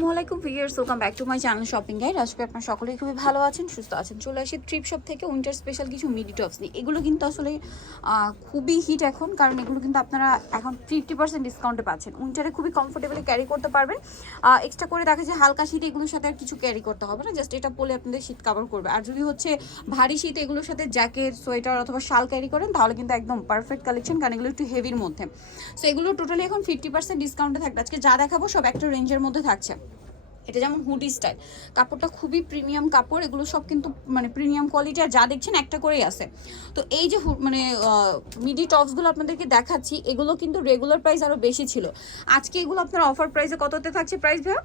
আসসালামু আলাইকুম welcome back to my channel shopping guide আজকে আপনার সকলেই খুবই ভালো আছেন, সুস্থ আছেন। চলে আসি ট্রিপ শপ থেকে উইন্টার স্পেশাল কিছু মিডি টপস নিয়ে। এগুলো কিন্তু আসলে খুবই হিট এখন, কারণ এগুলো কিন্তু আপনারা এখন ফিফটি পার্সেন্ট ডিসকাউন্টে পাচ্ছেন। উইন্টারে খুবই কমফোর্টেবলি ক্যারি করতে পারবেন। এক্সট্রা করে দেখা যায় হালকা শীত এগুলোর সাথে আর কিছু ক্যারি করতে হবে না জাস্ট এটা পরে আপনাদের শীত কাভার করবে। আর যদি হচ্ছে ভারী শীত এগুলোর সাথে জ্যাকেট সোয়েটার অথবা শাল ক্যারি করেন, তাহলে কিন্তু একদম পারফেক্ট কালেকশন কারণ এগুলো একটু হেভির মধ্যে। সো এগুলো টোটালি এখন ফিফটি পার্সেন্ট ডিসকাউন্টে থাকবে। আজকে যা দেখাবো সব একটা রেঞ্জের মধ্যে থাকছে। এটা যেমন হুডি স্টাইল কাপড়টা খুবই প্রিমিয়াম কাপড় এগুলো সব কিন্তু মানে প্রিমিয়াম কোয়ালিটি আর যা দেখছেন একটা করেই আছে। তো এই যে মানে মিডি টপসগুলো আপনাদেরকে দেখাচ্ছি এগুলো কিন্তু রেগুলার প্রাইস আরও বেশি ছিল। আজকে এগুলো আপনার অফার প্রাইসে কততে থাকছে প্রাইস ভাইয়া?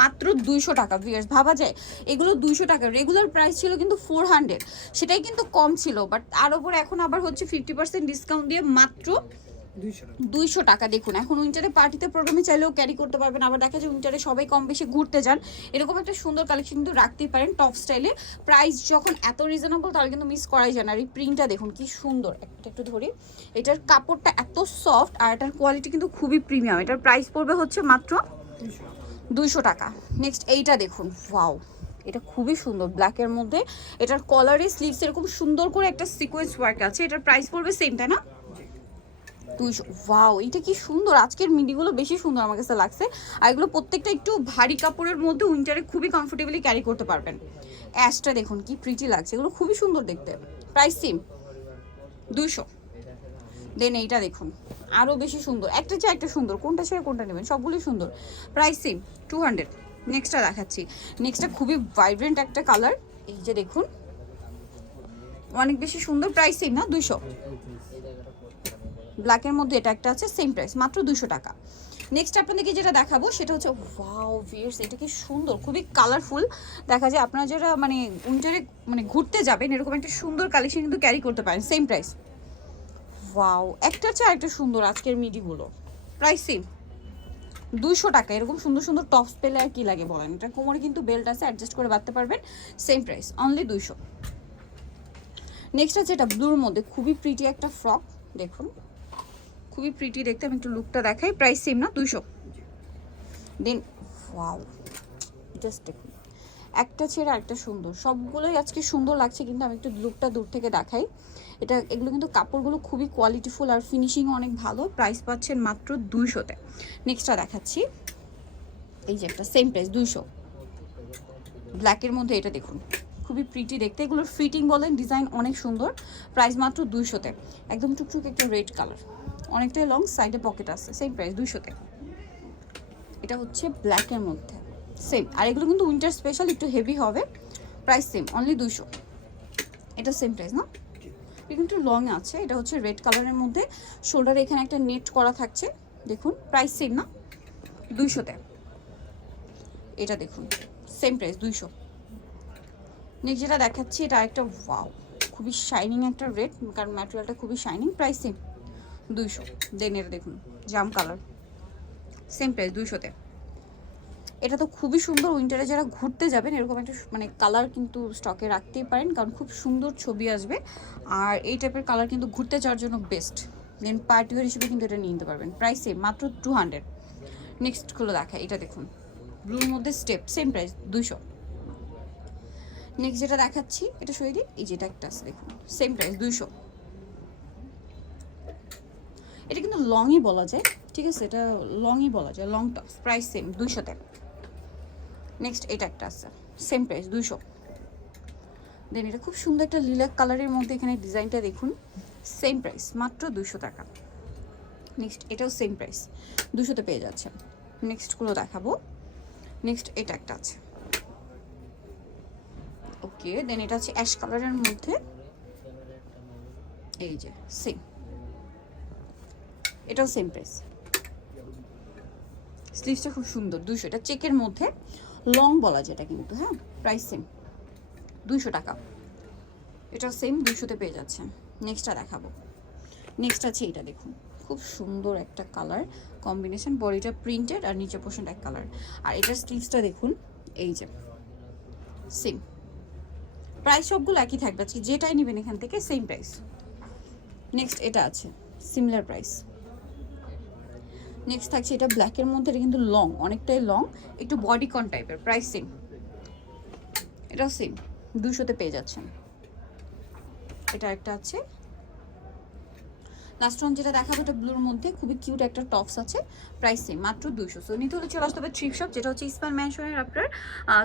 মাত্র দুইশো টাকা ভিয়ার্স ভাবা যায়। এগুলো দুইশো টাকা রেগুলার প্রাইস ছিল কিন্তু ফোর হান্ড্রেড সেটাই কিন্তু কম ছিল বাট তার উপর এখন আবার হচ্ছে ফিফটি পার্সেন্ট ডিসকাউন্ট দিয়ে মাত্র দুইশো টাকা। দেখুন এখন উইন্টারে পার্টিতে প্রোগ্রামে চাইলেও ক্যারি করতে পারবেন। আবার দেখা যায় উইন্টারে সবাই কম বেশি ঘুরতে যান। এরকম একটা সুন্দর কালেকশন কিন্তু রাখতেই পারেন টপ স্টাইলে প্রাইস যখন এত রিজনেবল তাহলে কিন্তু মিস করাই যায় না। আর এই প্রিন্টটা দেখুন কি সুন্দর। একটা একটু ধরি। এটার কাপড়টা এত সফট আর এটার কোয়ালিটি কিন্তু খুবই প্রিমিয়াম এটার প্রাইস পড়বে হচ্ছে মাত্র দুইশো টাকা। নেক্সট এইটা দেখুন। ওয়াও এটা খুবই সুন্দর ব্ল্যাকের মধ্যে। এটার কলারে স্লিভস এরকম সুন্দর করে একটা সিকোয়েন্স ওয়ার্ক আছে। এটার প্রাইস পড়বে সেম তাই না? দুইশো ওয়াও এটা কি সুন্দর। আজকের মিডিগুলো বেশি সুন্দর আমার কাছে লাগছে। আর এগুলো প্রত্যেকটা একটু ভারী কাপড়ের মধ্যে উইন্টারে খুবই কমফোর্টেবলি ক্যারি করতে পারবেন। অ্যাশটা দেখুন, কি প্রিটি লাগছে। এগুলো খুবই সুন্দর দেখতে। প্রাইস সেম দুইশো। দেন এইটা দেখুন আরও বেশি সুন্দর। একটা চেয়ে একটা সুন্দর। কোনটা ছেড়ে কোনটা নেবেন? সবগুলোই সুন্দর। প্রাইস সেম টু হান্ড্রেড নেক্সটটা দেখাচ্ছি। নেক্সটটা খুবই ভাইব্রেন্ট একটা কালার এই যে দেখুন, অনেক বেশি সুন্দর। প্রাইস সেম না? দুইশো। ব্ল্যাকের মধ্যে এটা একটা আছে সেম প্রাইস মাত্র দুশো টাকা। নেক্সট আপনাদেরকে যেটা দেখাবো, সেটা হচ্ছে ওয়াও ভিয়ার্স এটা কি সুন্দর, খুবই কালারফুল দেখা যায় আপনারা যারা মানে উইন্টারে মানে ঘুরতে যাবেন, এরকম একটা সুন্দর কালেকশন কিন্তু ক্যারি করতে পারেন সেম প্রাইস ওয়াও একটা চেয়ে একটা সুন্দর আজকের মিডিগুলো প্রাইস সেম দুইশো টাকা, এরকম সুন্দর সুন্দর টপস পেলে আর কি লাগে বলেন? এটা কোমরে কিন্তু বেল্ট আছে অ্যাডজাস্ট করে বাঁধতে পারবেন সেম প্রাইস অনলি দুইশো। নেক্সট আছে এটা ব্লুর মধ্যে, খুবই প্রিটি একটা ফ্রক দেখুন। খুবই প্রিটি দেখতে, আমি একটু লুকটা দেখাই প্রাইস সেম না, দুইশো। দেন জাস্ট দেখুন একটা ছেড়ে একটা সুন্দর। সবগুলোই আজকে সুন্দর লাগছে, কিন্তু আমি একটু লুকটা দূর থেকে দেখাই। এটা, এগুলো কিন্তু কাপড়গুলো খুবই কোয়ালিটিফুল আর ফিনিশিংও অনেক ভালো। প্রাইস পাচ্ছেন মাত্র দুইশোতে। নেক্সটটা দেখাচ্ছি। এই যে একটা সেম প্রাইস দুইশো। ব্ল্যাকের মধ্যে এটা দেখুন। খুবই প্রিটি দেখতে। এগুলোর ফিটিং বলেন ডিজাইন অনেক সুন্দর। প্রাইস মাত্র দুইশোতে। একদম টুকটুক একটা রেড কালার অনেকটাই লং সাইডে পকেট আছে সেম প্রাইস দুইশোতে। এটা হচ্ছে ব্ল্যাকের মধ্যে। সেম আর এগুলো কিন্তু উইন্টার স্পেশাল একটু হেভি হবে। প্রাইস সেম অনলি দুইশো। এটা সেম প্রাইস না? এটা কিন্তু লং আছে। এটা হচ্ছে রেড কালারের মধ্যে। শোল্ডারে এখানে একটা নেট করা থাকছে। দেখুন প্রাইস সেম না? দুইশোতে। এটা দেখুন সেম প্রাইস দুইশো। নেক্সট যেটা দেখাচ্ছি, এটা একটা ওয়াও খুবই শাইনিং একটা রেড কারণ ম্যাটেরিয়ালটা খুবই শাইনিং প্রাইস সেম দুইশো। দেন এটা দেখুন জাম কালার সেম প্রাইস দুইশোতে। এটা তো খুবই সুন্দর উইন্টারে যারা ঘুরতে যাবেন, এরকম একটা মানে কালার কিন্তু স্টকে রাখতেই পারেন, কারণ খুব সুন্দর ছবি আসবে। আর এই টাইপের কালার কিন্তু ঘুরতে যাওয়ার জন্য বেস্ট দেন পার্টি ওয়ার হিসেবে কিন্তু এটা নিয়ে নিতে পারবেন। প্রাইস সেম মাত্র টু হান্ড্রেড নেক্সটগুলো দেখায় এটা দেখুন। ব্লুর মধ্যে স্টেপ সেম প্রাইস দুইশো। নেক্সট যেটা দেখাচ্ছি, এটা সরিয়ে দিই, এই যেটা একটা আছে, দেখুন সেম প্রাইস দুইশো। এটা কিন্তু লংই বলা যায়, ঠিক আছে? এটা লংই বলা যায় লং টপস প্রাইস সেম দুইশোতে। নেক্সট এটা একটা আছে সেম প্রাইস দুইশো। দেন এটা খুব সুন্দর একটা লিলাক কালারের মধ্যে এখানে ডিজাইনটা দেখুন সেম প্রাইস মাত্র দুশো টাকা। নেক্সট এটাও সেম প্রাইস দুশোতে পেয়ে যাচ্ছে নেক্সটগুলো দেখাবো। নেক্সট এটা একটা আছে। ওকে দেন এটা হচ্ছে অ্যাশ কালারের মধ্যে। এই যে সেম এটাও সেম প্রাইস স্লিভসটা খুব সুন্দর দুশো এটা চেকের মধ্যে লং বলা যায় এটা কিন্তু হ্যাঁ? প্রাইস সেম দুইশো টাকা। এটাও সেম দুইশোতে পেয়ে যাচ্ছে নেক্সটটা দেখাবো। নেক্সট আছে এটা দেখুন। খুব সুন্দর একটা কালার কম্বিনেশন বডিটা প্রিন্টেড আর নিচে পোর্শন এক কালার আর এটার স্লিভসটা দেখুন, এই যে সেম প্রাইস সবগুলো একই থাকবে। আজকে যেটাই নেবেন এখান থেকে সেম প্রাইস নেক্সট এটা আছে সিমিলার প্রাইস নেক্সট থাকছে এটা ব্ল্যাকের মধ্যে কিন্তু লং অনেকটাই লং একটু বডি বডিকন টাইপের প্রাইস সেম এটাও সেম দুশোতে পেয়ে যাচ্ছেন। এটা একটা আছে লাস্ট ওয়ান যেটা দেখাবো, এটা ব্লুর মধ্যে খুবই কিউট একটা টপস আছে। প্রাইস সেম মাত্র দুইশো। সো নিতে হলে চলে আসতে হবে ট্রিপ শপ যেটা হচ্ছে ইসমান ম্যানশনের আপনার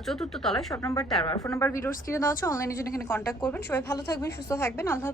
চতুর্থ তলায় শপ নম্বর তেরো। আর ফোন নাম্বার ভিডিওর স্ক্রিনে দেওয়া আছে অনলাইনের জন্য এখানে কন্ট্যাক্ট করবেন। সবাই ভালো থাকবেন, সুস্থ থাকবেন। আল্লাহ